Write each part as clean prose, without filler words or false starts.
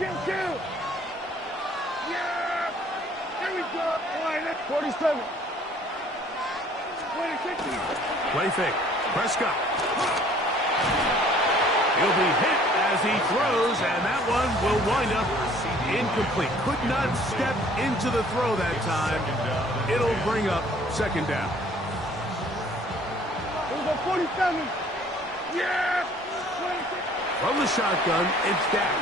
Kill. Yeah. Here we go. All right, that's 47. 26. Play fake. Prescott. He'll be hit as he throws, and that one will wind up incomplete. Could not step into the throw that time. It'll bring up second down. Here we go, 47. Yeah. 26. From the shotgun, it's Dak.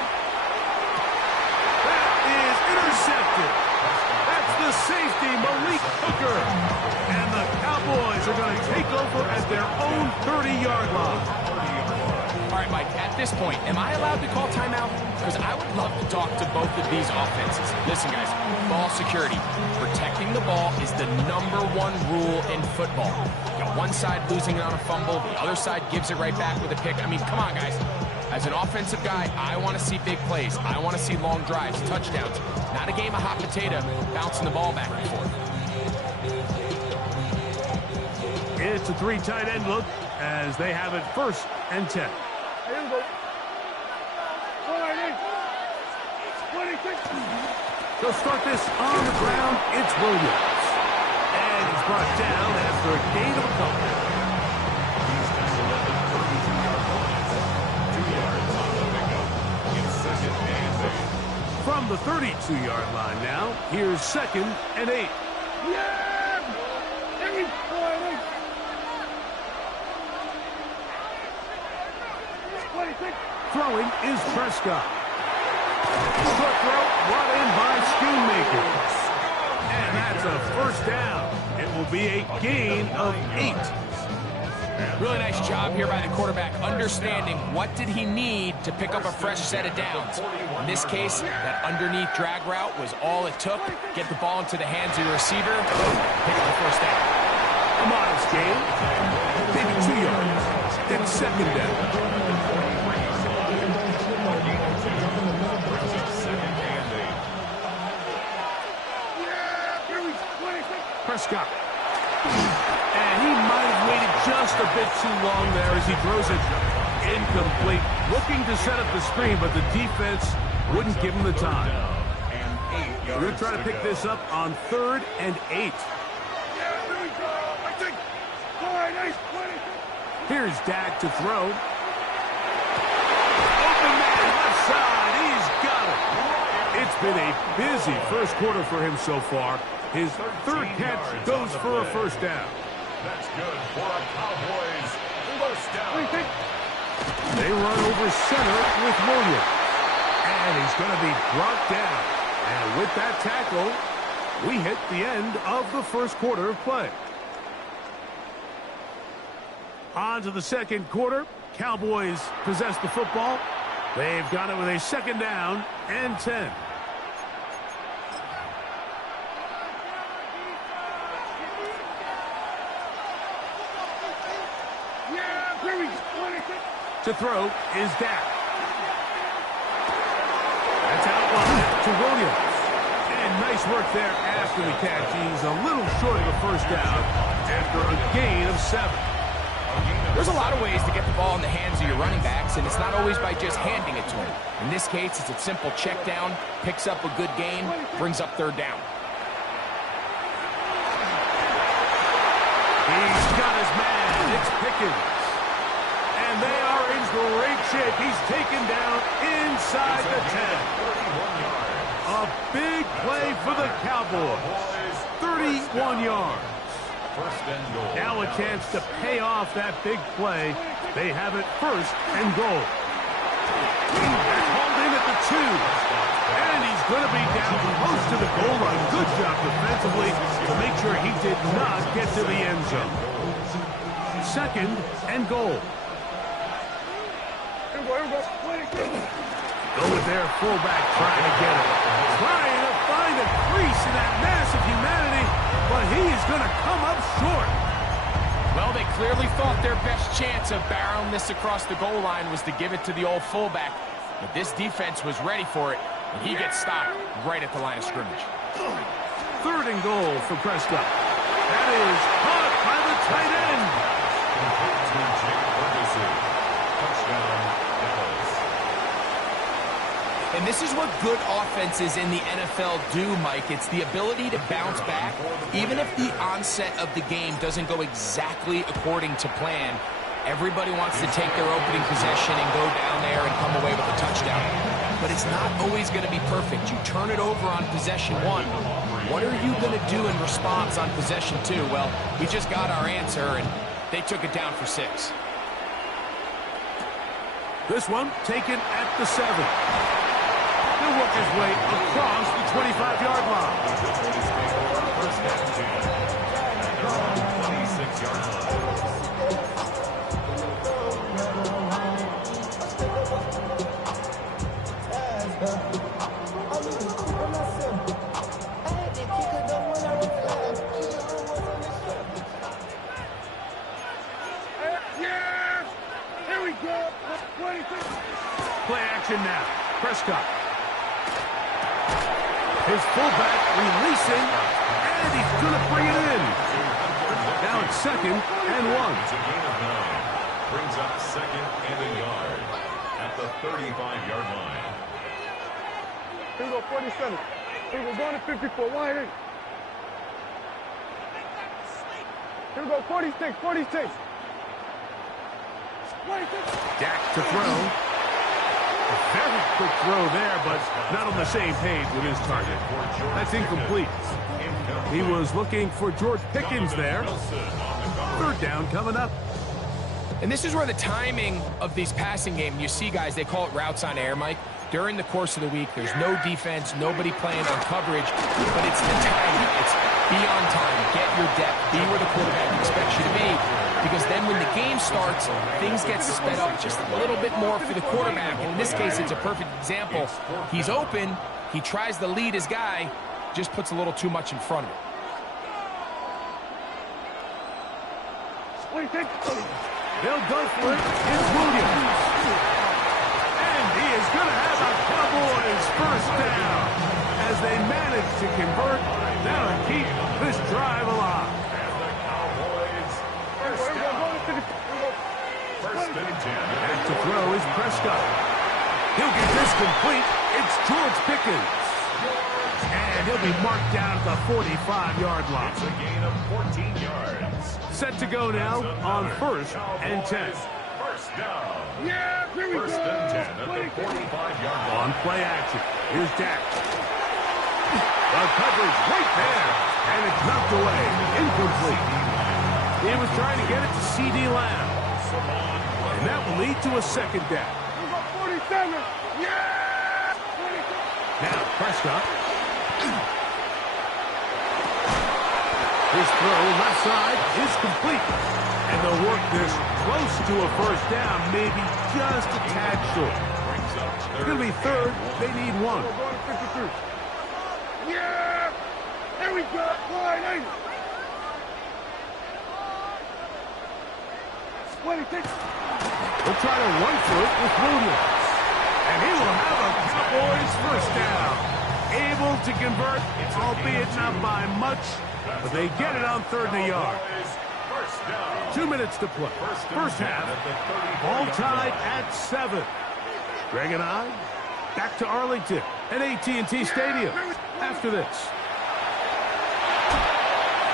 That is intercepted. That's the safety, Malik Hooker. And the Cowboys are going to take over at their own 30-yard line. All right, Mike, at this point, am I allowed to call timeout? Because I would love to talk to both of these offenses. Listen, guys, ball security. Protecting the ball is the #1 rule in football. You got one side losing it on a fumble, the other side gives it right back with a pick. I mean, come on, guys. As an offensive guy, I want to see big plays. I want to see long drives, touchdowns. Not a game of hot potato, bouncing the ball back and forth. It's a 3 tight end look as they have it 1st and 10. Here we go. All right, 26. They'll start this on the ground. It's Williams. And he's brought down after a gain of a couple. From the 32-yard line now, here's 2nd and 8. Yeah. Here we go. 26. Throwing is Prescott. Short throw brought in by Schoonmaker. And that's a 1st down. It will be a gain of 8. Really nice job here by the quarterback, understanding what did he need to pick up a fresh set of downs. In this case, that underneath drag route was all it took. Get the ball into the hands of your receiver, pick up the 1st down. A modest gain. Maybe 2 yards. Then 2nd down. Prescott. And he might have waited just a bit too long there as he throws it incomplete. Looking to set up the screen, but the defense wouldn't give him the time. We're going to try to pick this up on 3rd and 8. Here's Dak to throw. Open man left side. He's got it. It's been a busy 1st quarter for him so far. His 3rd catch goes for a 1st down. That's good for a Cowboys 1st down. They run over center with Williams. And he's going to be brought down. And with that tackle, we hit the end of the 1st quarter of play. On to the 2nd quarter. Cowboys possess the football. They've got it with a 2nd down and 10. To throw is Dak. That's out wide to Williams. And nice work there after the catch. He's a little short of the 1st down after a gain of 7. There's a lot of ways to get the ball in the hands of your running backs, and it's not always by just handing it to him. In this case, it's a simple check down, picks up a good gain, brings up 3rd down. He's got his man. It's Pickens. And they are in great shape. He's taken down inside the 10. A big play for the Cowboys. 31 yards. Now a chance to pay off that big play. They have it 1st and goal. That's hauled in at the 2. And he's going to be down close to the goal line. Good job defensively to make sure he did not get to the end zone. 2nd and goal. Go with their fullback trying to get it. Trying to find a crease in that mass of humanity, but he is going to come up short. Well, they clearly thought their best chance of barreling this across the goal line was to give it to the old fullback. But this defense was ready for it, and he gets stopped right at the line of scrimmage. 3rd and goal for Prescott. That is caught by the tight end. And this is what good offenses in the NFL do, Mike. It's the ability to bounce back, even if the onset of the game doesn't go exactly according to plan. Everybody wants to take their opening possession and go down there and come away with a touchdown. But it's not always going to be perfect. You turn it over on possession 1. What are you going to do in response on possession 2? Well, we just got our answer, and they took it down for 6. This one taken at the 7. He'll work his way across the 25-yard line. First down, 26-yard line. Play action now. Prescott. His fullback releasing, and he's going to bring it in. Now it's 2nd and 1. It's a gain of 9. Brings up 2nd and a yard at the 35-yard line. Here we go, 47. Here we go, going to 54. Wide eight. Here we go, 46, 46. Dak to throw. A very quick throw there, but not on the same page with his target. That's incomplete. He was looking for George Pickens there. 3rd down coming up. And this is where the timing of these passing games, you see, guys, they call it routes on air, Mike. During the course of the week, there's no defense, nobody playing on coverage, but it's the timing. It's be on time, get your depth, be where the quarterback expects you to be, because then when the game starts, things get sped up just a little bit more for the quarterback. And in this case, it's a perfect example. He's open, he tries to lead his guy, just puts a little too much in front of him. They'll go for it. It's Williams. And he is going to have a Cowboys first down as they manage to convert. That'll keep this drive alive. And the Cowboys first down. First and 10. And to throw is Prescott. He'll get this complete. It's George Pickens. And he'll be marked down at the 45-yard line. It's a gain of 14 yards. Set to go now on 1st and 10. First down. Yeah, here we go. First and 10 at the 45-yard line. On play action. Here's Dak. The coverage right there. And it's knocked away. Incomplete. He was trying to get it to C.D. Lamb. And that will lead to a 2nd down. We got 47. Yeah! 47. Now Prescott. His throw left side is complete. And they'll work this close to a first down, maybe just a tad short. It's going to be 3rd. They need 1. We're going to 53. Yeah! There we go. Wide eight. 26. They'll try to run for it with Williams. And he will have a Cowboys first down. Able to convert, albeit not by much, but they get it on 3rd and a yard. 2 minutes to play. First half, all tied at 7. Greg and I, back to Arlington at AT&T Stadium after this.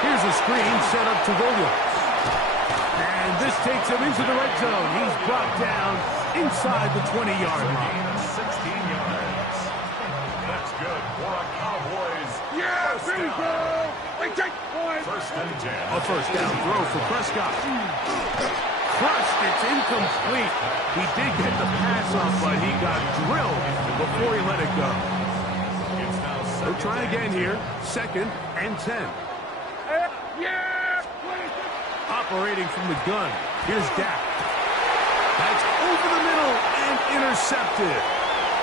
Here's a screen set up to Williams. And this takes him into the red zone. He's brought down inside the 20-yard line. 16 yards. That's good for a Cowboys. Yeah, here we go. Wait, take one. First and 10. A first down throw for Prescott. Crushed, it's incomplete. He did get the pass off, but he got drilled before he let it go. It's now They'll try again here. 2nd and 10. Yeah! Operating from the gun. Here's Dak. That's over the middle and intercepted.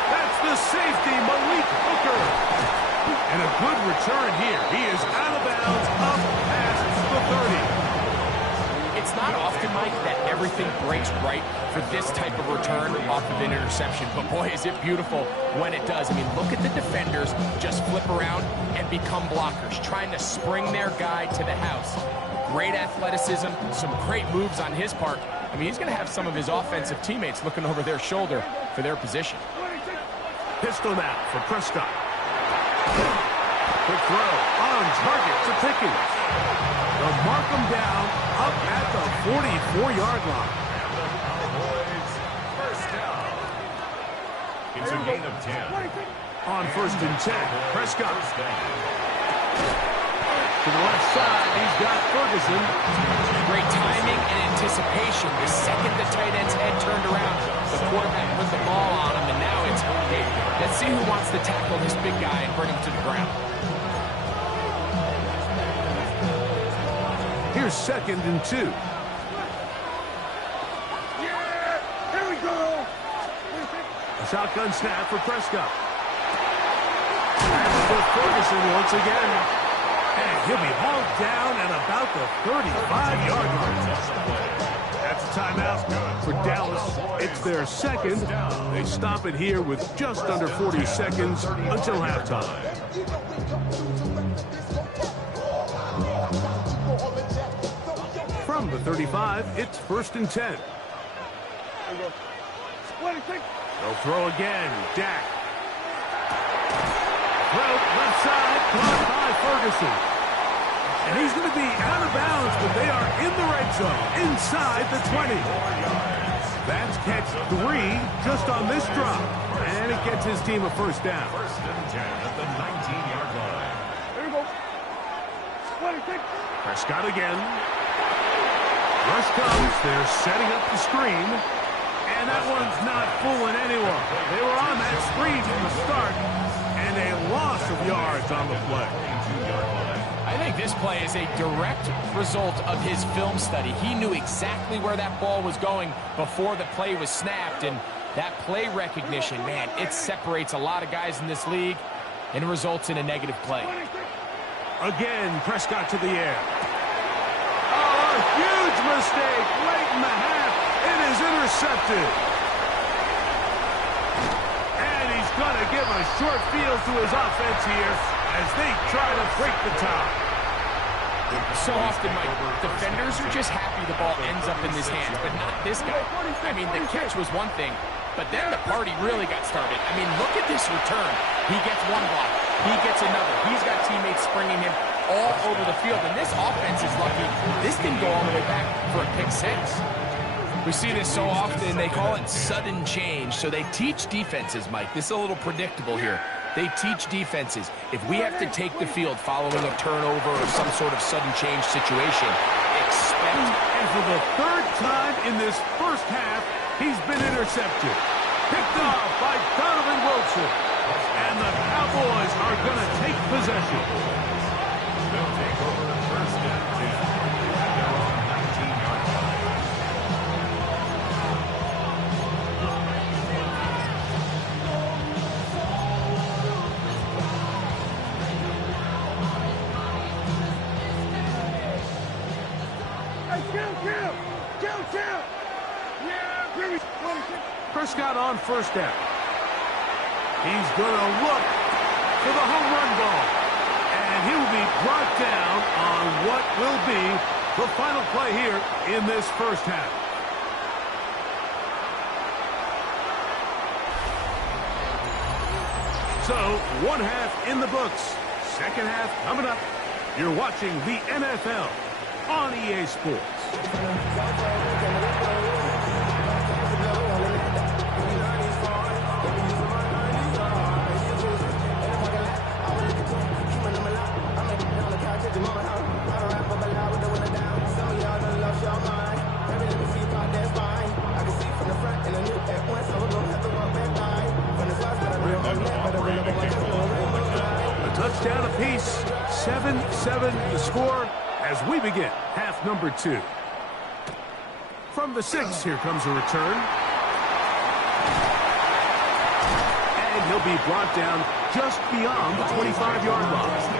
That's the safety, Malik Hooker. And a good return here. He is out of bounds up past the 30. It's not often, Mike, that everything breaks right for this type of return off of an interception. But, boy, is it beautiful when it does. I mean, look at the defenders just flip around and become blockers, trying to spring their guy to the house. Great athleticism, some great moves on his part. I mean, he's going to have some of his offensive teammates looking over their shoulder for their position. Pistol now for Prescott. Quick throw on target to Pickens. They'll mark him down up at the 44-yard line. It's a gain of 10. On 1st and 10, Prescott. To the left side, he's got Ferguson. Great timing and anticipation. The second the tight end's head turned around, the quarterback put the ball on him, and now it's, hey, let's see who wants to tackle this big guy and bring him to the ground. Here's 2nd and 2. Yeah! Here we go! A shotgun snap for Prescott. That's with Ferguson once again. And he'll be hauled down at about the 35-yard line. That's a timeout for Dallas. It's their second. They stop it here with just under 40 seconds until halftime. From the 35, it's 1st and 10. They'll throw again. Dak. Throw left side, caught by Ferguson. And he's going to be out of bounds, but they are in the red zone, inside the 20. That's catch 3 just on this drop. And it gets his team a first down. 1st and 10 at the 19-yard line. Here we go. 26. Prescott again. Rush comes. They're setting up the screen. And that one's not fooling anyone. They were on that screen from the start. And a loss of yards on the play. I think this play is a direct result of his film study. He knew exactly where that ball was going before the play was snapped, and that play recognition, man, it separates a lot of guys in this league and results in a negative play. Again, Prescott to the air. Oh, a huge mistake late in the half. It is intercepted. Going to give a short field to his offense here as they try to break the tie. So often, Mike, defenders are just happy the ball ends up in his hands, but not this guy. I mean, the catch was one thing, but then the party really got started. I mean, look at this return. He gets one block. He gets another. He's got teammates springing him all over the field, and this offense is lucky. This didn't go all the way back for a pick 6. We see this so often, they call it sudden change. So they teach defenses, Mike. This is a little predictable here. They teach defenses, if we have to take the field following a turnover or some sort of sudden change situation, expect. And for the 3rd time in this first half, he's been intercepted. Picked off by Donovan Wilson. And the Cowboys are going to take possession. They'll take over 1st and 10 at their own 19-yard line. Prescott on 1st down. He's going to look for the home run ball. And he will be brought down on what will be the final play here in this first half. So, 1 half in the books. 2nd half coming up. You're watching the NFL on EA Sports. A touchdown apiece, 7-7 the score as we begin half number 2. From the 6, here comes a return. And he'll be brought down just beyond the 25-yard line.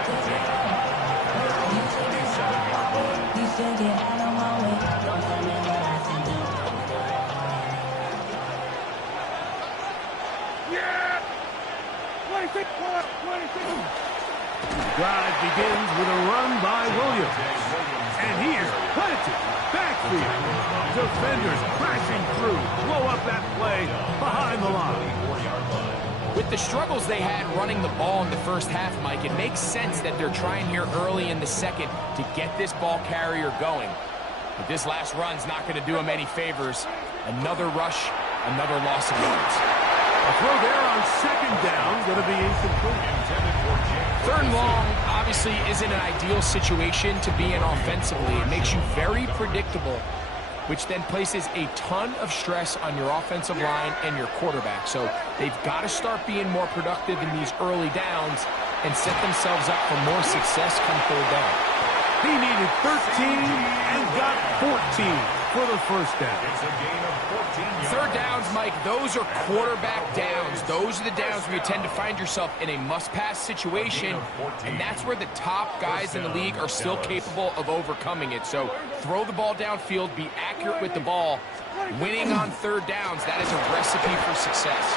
Drive begins with a run by Williams. And he is planted backfield. Defenders crashing through. Blow up that play behind the line. With the struggles they had running the ball in the first half, Mike, it makes sense that they're trying here early in the second to get this ball carrier going. But this last run's not going to do him any favors. Another rush, another loss of yards. A throw there on second down, going to be incomplete. Third and long obviously isn't an ideal situation to be in offensively. It makes you very predictable, which then places a ton of stress on your offensive line and your quarterback. So they've got to start being more productive in these early downs and set themselves up for more success come third down. He needed 13 and got 14 for the first down. It's a gain of 14 yards. Third downs, Mike, those are quarterback downs. Those are the downs where you tend to find yourself in a must-pass situation, and that's where the top guys in the league are still capable of overcoming it. So throw the ball downfield, be accurate with the ball. Winning on third downs, that is a recipe for success.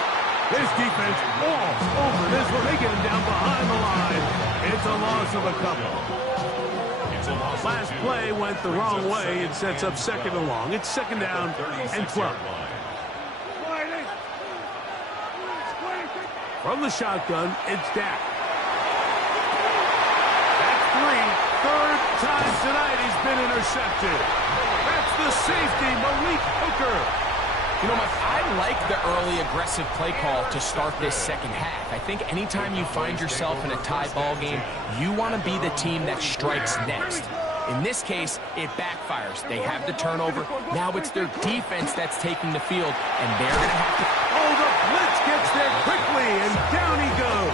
This defense all over this one. They get him down behind the line. It's a loss of a couple. Last play went the wrong way. It sets up second and long. It's second down and 12. From the shotgun, it's Dak. That's three. Third time tonight he's been intercepted. That's the safety, Malik Hooker. You know, Mike, I like the early aggressive play call to start this second half. I think anytime you find yourself in a tie ball game, you want to be the team that strikes next. In this case, it backfires. They have the turnover. Now it's their defense that's taking the field, and they're going to have to... Oh, the blitz gets there quickly, and down he goes.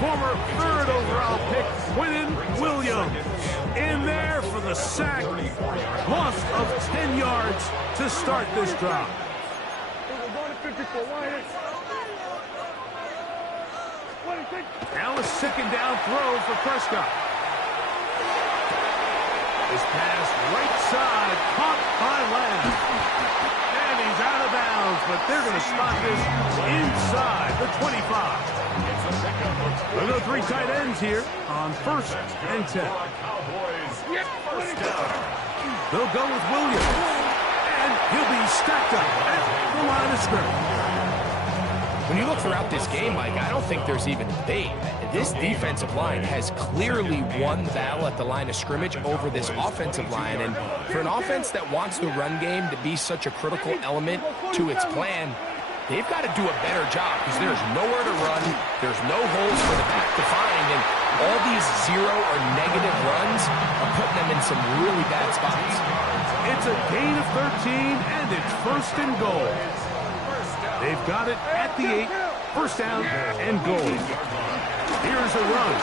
Former third overall pick, Quinnen Williams, in there for the sack. Loss of 10 yards to start this drive. Now a second down throw for Prescott. This pass right side, caught by Lamb. And he's out of bounds, but they're going to spot this inside the 25. We'll go three tight ends here on 1st and 10. They'll go with Williams. And he'll be stacked up at the line of scrimmage. When you look throughout this game, Mike, I don't think there's even debate. This defensive line has clearly won the battle at the line of scrimmage over this offensive line. And for an offense that wants the run game to be such a critical element to its plan, they've got to do a better job because there's nowhere to run. There's no holes for the back to find. And all these zero or negative runs are putting them in some really bad spots. It's a gain of 13, and it's 1st and goal. They've got it at the 8, 1st down and goal. Here's a run.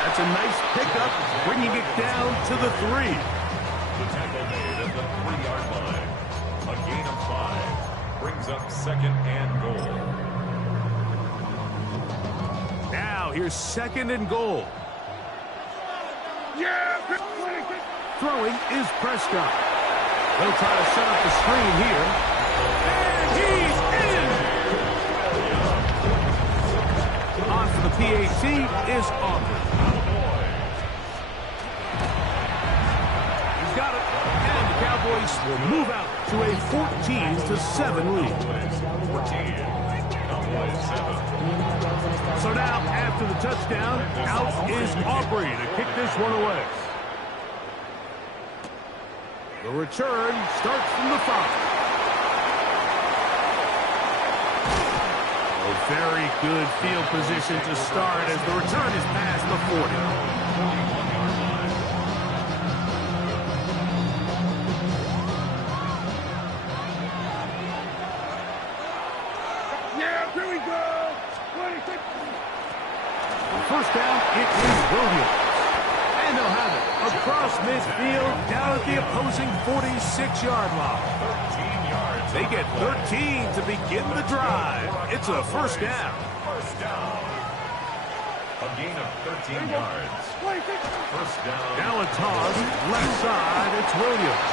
That's a nice pickup, bringing it down to the 3. The tackle made at the 3-yard line. A gain of 5 brings up 2nd and goal. Now here's 2nd and goal. Throwing is Prescott. They'll try to set up the screen here. And he's in! On for the PAT is Aubrey. He's got it. And the Cowboys will move out to a 14-7 lead. 14. Cowboys 7. So now, after the touchdown, out is Aubrey to kick this one away. The return starts from the 5. A very good field position to start as the return is past the 40. Yeah, here we go. 26. First down, it is Williams. And they'll have it across midfield down at the opposing 46-yard line. 13 yards. They get 13 to begin the drive. It's a 1st down. First down. A gain of 13 yards. First down. Now a toss, left side, it's Williams.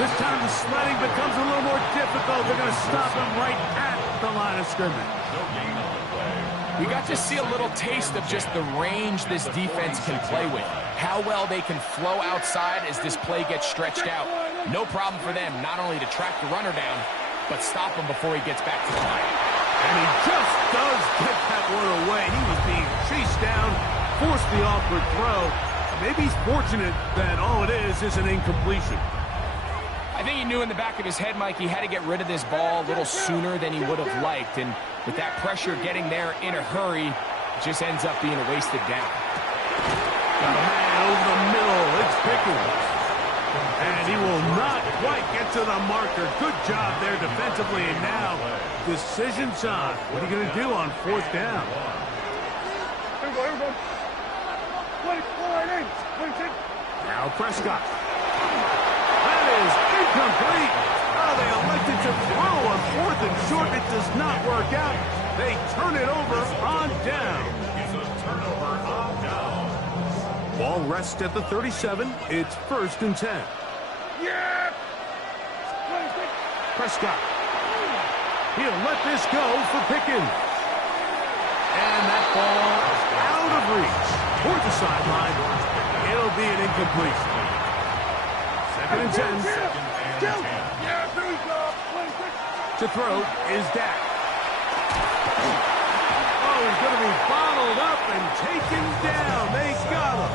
This time the sledding becomes a little more difficult. They're going to stop him right at the line of scrimmage. No gain on the play. We got to see a little taste of just the range this defense can play with. How well they can flow outside as this play gets stretched out. No problem for them not only to track the runner down, but stop him before he gets back to the line. And he just does get that one away. He was being chased down, forced the awkward throw. Maybe he's fortunate that all it is an incompletion. I think he knew in the back of his head, Mike, he had to get rid of this ball a little sooner than he would have liked. And with that pressure getting there in a hurry, it just ends up being a wasted down. Got a man over the middle. It's Pickens. And he will not quite get to the marker. Good job there defensively. And now, decision time. What are you going to do on fourth down? Here we go. 24 innings. 26. Now Prescott. That is incomplete. Oh, they elected to throw on fourth and short. It does not work out. They turn it over on down. It's a turnover on down. Ball rests at the 37. It's 1st and 10. Yeah. 26. Prescott. He'll let this go for Pickens. And that ball out of reach toward the sideline. It'll be an incompletion. 2nd and 10. Yeah, there we go. 26. To throw is Dak. Oh, he's going to be bottled up and taken down. They got him.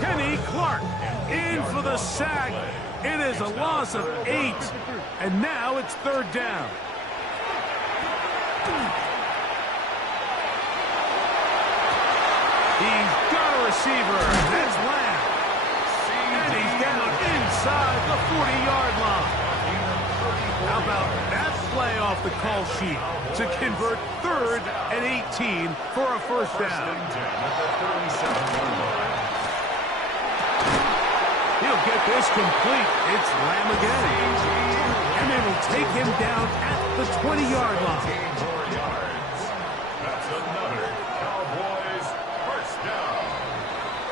Kenny Clark in for the sack. It is a loss of 8. And now it's 3rd down. He's got a receiver. That's Lamb. And he's down inside the 40-yard line. How about that play off the call sheet to convert 3rd and 18 for a 1st down? He'll get this complete. It's Lamb again. And they will take him down at the 20-yard line. That's another Cowboys first down.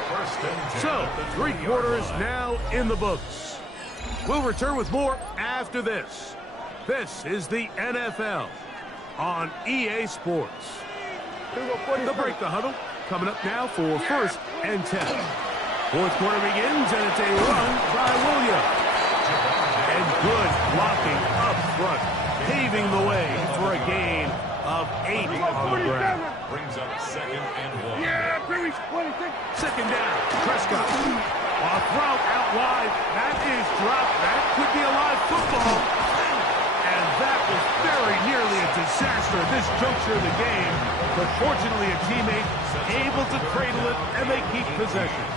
1st and 10. So, 3 quarters now in the books. We'll return with more after this. This is the NFL on EA Sports. The break, the huddle, coming up now for 1st and 10. 4th quarter begins, and it's a run by Williams. And good blocking up front, paving the way for a gain of 8 on the ground. Brings up 2nd and 1. Yeah, there we go. 26. 2nd down, Prescott. Off route out wide. That is dropped. That could be a live football. And that was very nearly a disaster at this juncture of the game. But fortunately, a teammate able to cradle it, and they keep possession.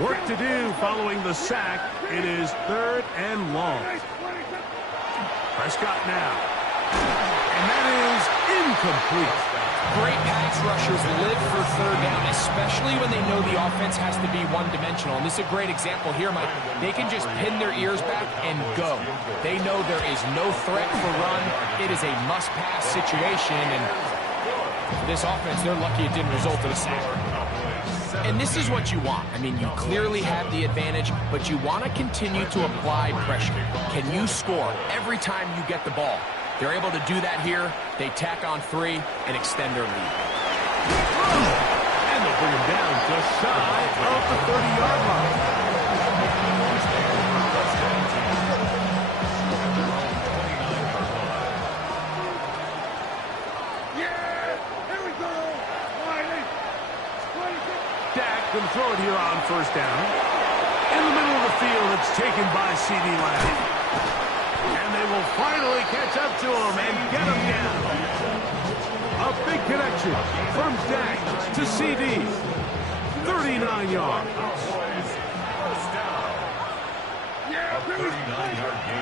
Work to do following the sack. It is 3rd and long. Prescott now. And that is incomplete. Great pass rushers live for 3rd down, especially when they know the offense has to be one-dimensional. And this is a great example here, Mike. They can just pin their ears back and go. They know there is no threat for run. It is a must-pass situation, and for this offense, they're lucky it didn't result in a sack. And this is what you want. I mean, you clearly have the advantage, but you want to continue to apply pressure. Can you score every time you get the ball? They're able to do that here. They tack on 3 and extend their lead. And they'll bring him down just shy of the 30-yard line. Yeah, here we go. 26. Dak going to throw it here on 1st down. In the middle of the field, it's taken by C.D. Lamb. And they will finally catch up to him and get him down. A big connection from Dak to C.D. 39 yards. Yeah, there we go.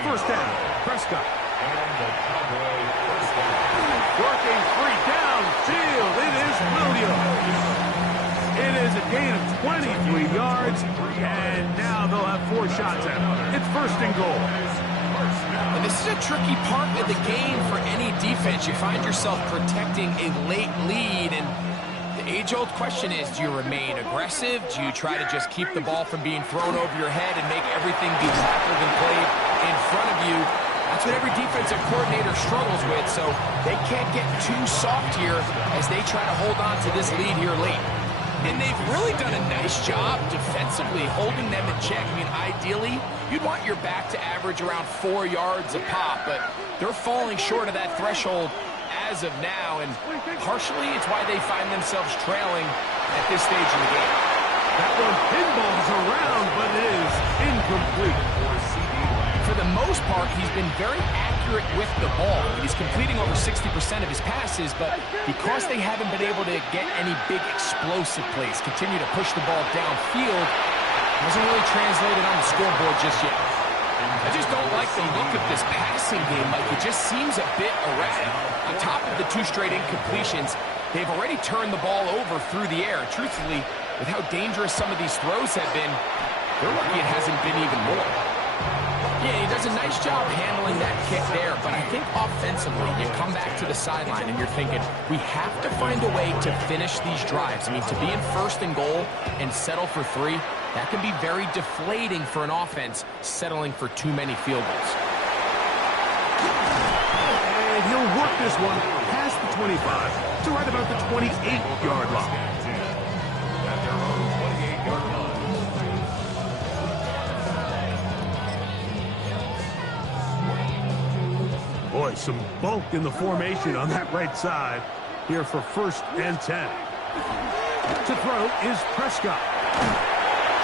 1st down, Prescott. And the Cowboy first down. Working 3 downfield. It is Williams. It is a gain of 23 yards, and now they'll have 4 shots at it. It's 1st and goal. And this is a tricky part of the game for any defense. You find yourself protecting a late lead, and the age-old question is, do you remain aggressive? Do you try to just keep the ball from being thrown over your head and make everything be tackled and played in front of you? That's what every defensive coordinator struggles with, so they can't get too soft here as they try to hold on to this lead here late. And they've really done a nice job defensively holding them in check. I mean, ideally, you'd want your back to average around 4 yards a pop, but they're falling short of that threshold as of now, and partially it's why they find themselves trailing at this stage in the game. That one pinballs around, but it is incomplete. For the most part, he's been very accurate with the ball. He's completing over 60% of his passes, but because they haven't been able to get any big explosive plays, continue to push the ball downfield, hasn't really translated on the scoreboard just yet. I just don't like the look of this passing game. Like, it just seems a bit erratic. On top of the 2 straight incompletions, they've already turned the ball over through the air. Truthfully, with how dangerous some of these throws have been, they're lucky it hasn't been even more. Yeah, he does a nice job handling that kick there, but I think offensively, you come back to the sideline and you're thinking, we have to find a way to finish these drives. I mean, to be in 1st and goal and settle for 3, that can be very deflating for an offense settling for too many field goals. And he'll work this one past the 25 to right about the 28-yard line. At their own 28-yard line. Boy, some bulk in the formation on that right side here for 1st and 10. To throw is Prescott.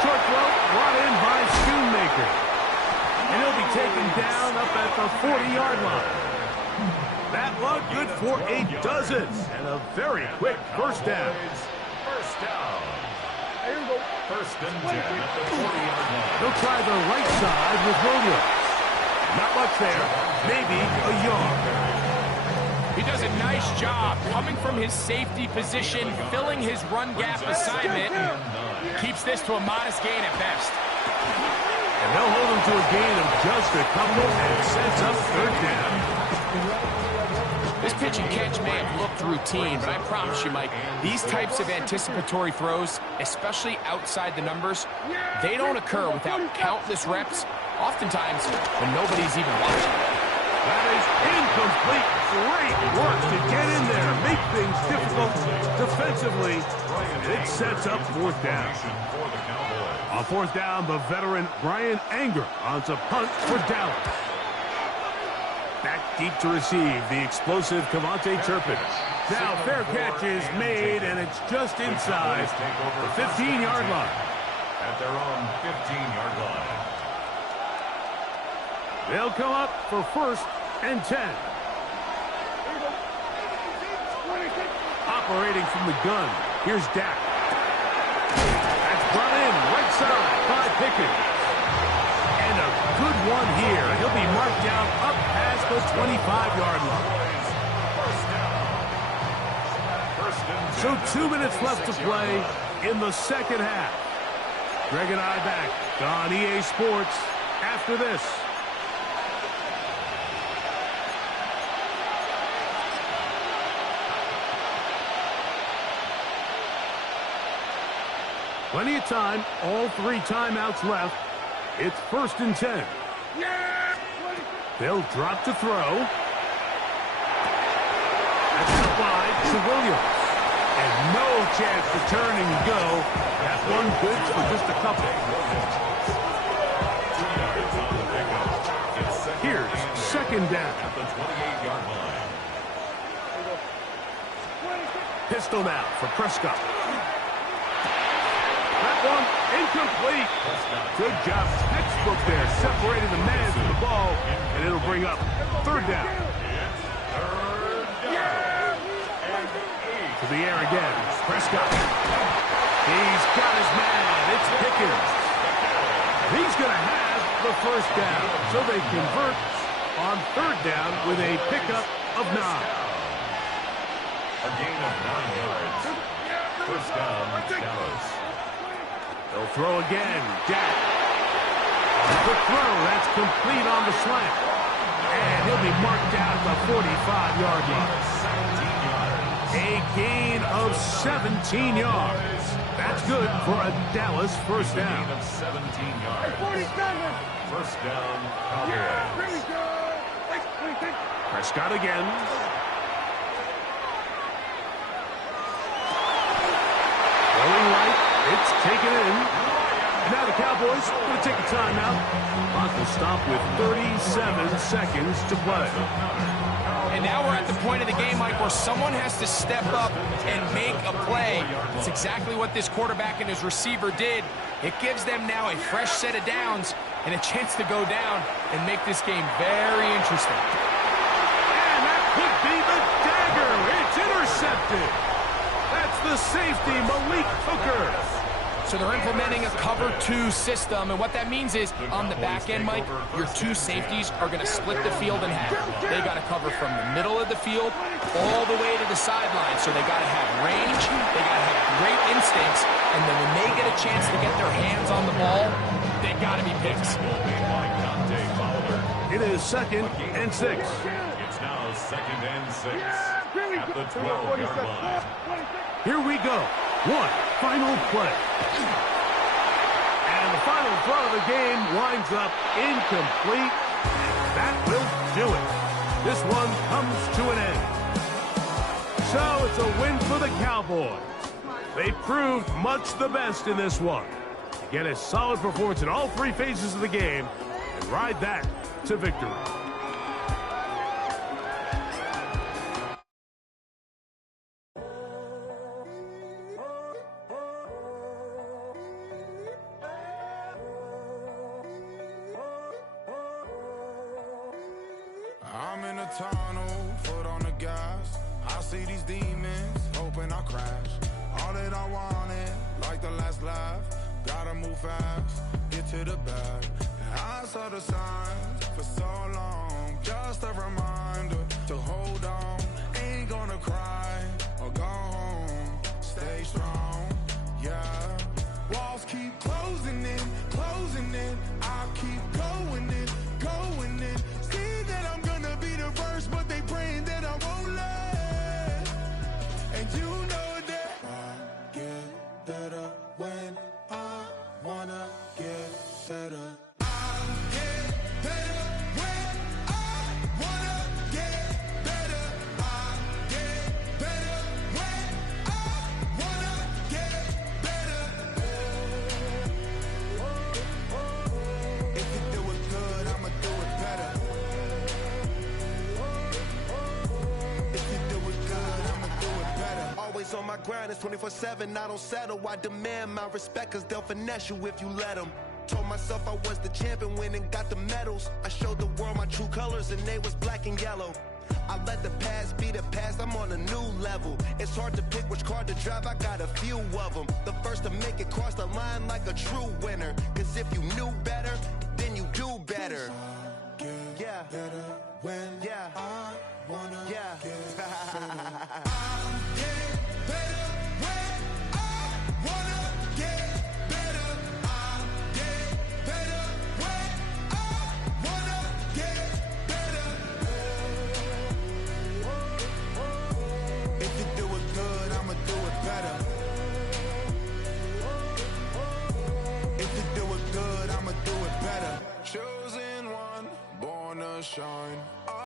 Short throw brought in by Schoonmaker. And he'll be taken down up at the 40-yard line. That one good for a dozen. And a very quick 1st down. First down. 1st and 10 at the 40-yard line. They'll try the right side with Williams. Not much there. Maybe a yard. He does a nice job coming from his safety position, filling his run gap assignment. Keeps this to a modest gain at best. And they'll hold him to a gain of just a couple and sets up 3rd down. This pitch and catch may have looked routine, but I promise you, Mike, these types of anticipatory throws, especially outside the numbers, they don't occur without countless reps, oftentimes when nobody's even watching. That is incomplete. Great work to get in there, make things difficult defensively. It sets up 4th down. On 4th down, the veteran Brian Anger on to punt for Dallas. Back deep to receive the explosive Kevontae Turpin. Now fair catch is made, and it's just inside the 15-yard line. At their own 15-yard line. They'll come up for 1st and 10. Operating from the gun, here's Dak. That's brought in right side by Pickens. And a good one here. He'll be marked down up past the 25-yard line. So 2 minutes left to play in the 2nd half. Greg and I back on EA Sports after this. Plenty of time, all 3 timeouts left. It's 1st and 10. They'll drop to throw. That's out wide to Williams. And no chance to turn and go. That one good for just a couple. Here's 2nd down. At the 28-yard line. Pistol now for Prescott. That one incomplete. Good job. Textbook there. Separating the man from the ball. And it'll bring up 3rd down. To the air again. Prescott. He's got his man. It's Pickens. He's going to have the 1st down. So they convert on 3rd down with a pickup of 9. A gain of 9 yards. 1st down, Dallas. They'll throw again. Dak. The throw. That's complete on the slant. And he'll be marked down at the 45-yard line. 17 yards. A gain of 17 yards. That's good for a Dallas 1st down. Gain of 17 yards. 1st down, Cowboys. Prescott again. Rolling It's taken in. And now the Cowboys going to take a timeout. Clock will stop with 37 seconds to play. And now we're at the point of the game, Mike, where someone has to step up and make a play. It's exactly what this quarterback and his receiver did. It gives them now a fresh set of downs and a chance to go down and make this game very interesting. And that could be the dagger. It's intercepted. That's the safety, Malik Hooker. So they're implementing a cover 2 system, and what that means is on the back end, Mike, your 2 safeties are going to split the field in half. They got to cover from the middle of the field all the way to the sideline. So they got to have range, they got to have great instincts, and then when they get a chance to get their hands on the ball, they got to be picks. It is 2nd and 6. It's now 2nd and 6 at the 12-yard line. Here we go. One final play. And the final throw of the game winds up incomplete. And that will do it. This one comes to an end. So it's a win for the Cowboys. They proved much the best in this one. Get a solid performance in all 3 phases of the game and ride that to victory. I'm in a tunnel, foot on the gas. I see these demons, hoping I crash. All that I wanted, like the last laugh. Gotta move fast, get to the bag. I saw the signs for so long. Just a reminder to hold on. Ain't gonna cry or go home. Stay strong, yeah. Walls keep closing in, closing in. I keep going in, going in. See that I'm gonna be the first, but they praying that I won't let. And you know that I get better when I wanna get better. I get better when I wanna get better. I get better when I wanna get better. If you do it good, I'ma do it better. If you do it good, I'ma do it better. Always on my grind, it's 24/7, I don't settle. I demand my respect, cause they'll finesse you if you let them. Told myself I was the champion, went and got the medals. I showed the world my true colors and they was black and yellow. I let the past be the past, I'm on a new level. It's hard to pick which car to drive, I got a few of them. The first to make it cross the line like a true winner. Cause if you knew better, then you do better. Yeah, better when I wanna get better. I get better when I wanna get better. I get better when I wanna get better. If you do it good, I'ma do it better. If you do it good, I'ma do it better. Chosen one, born to shine.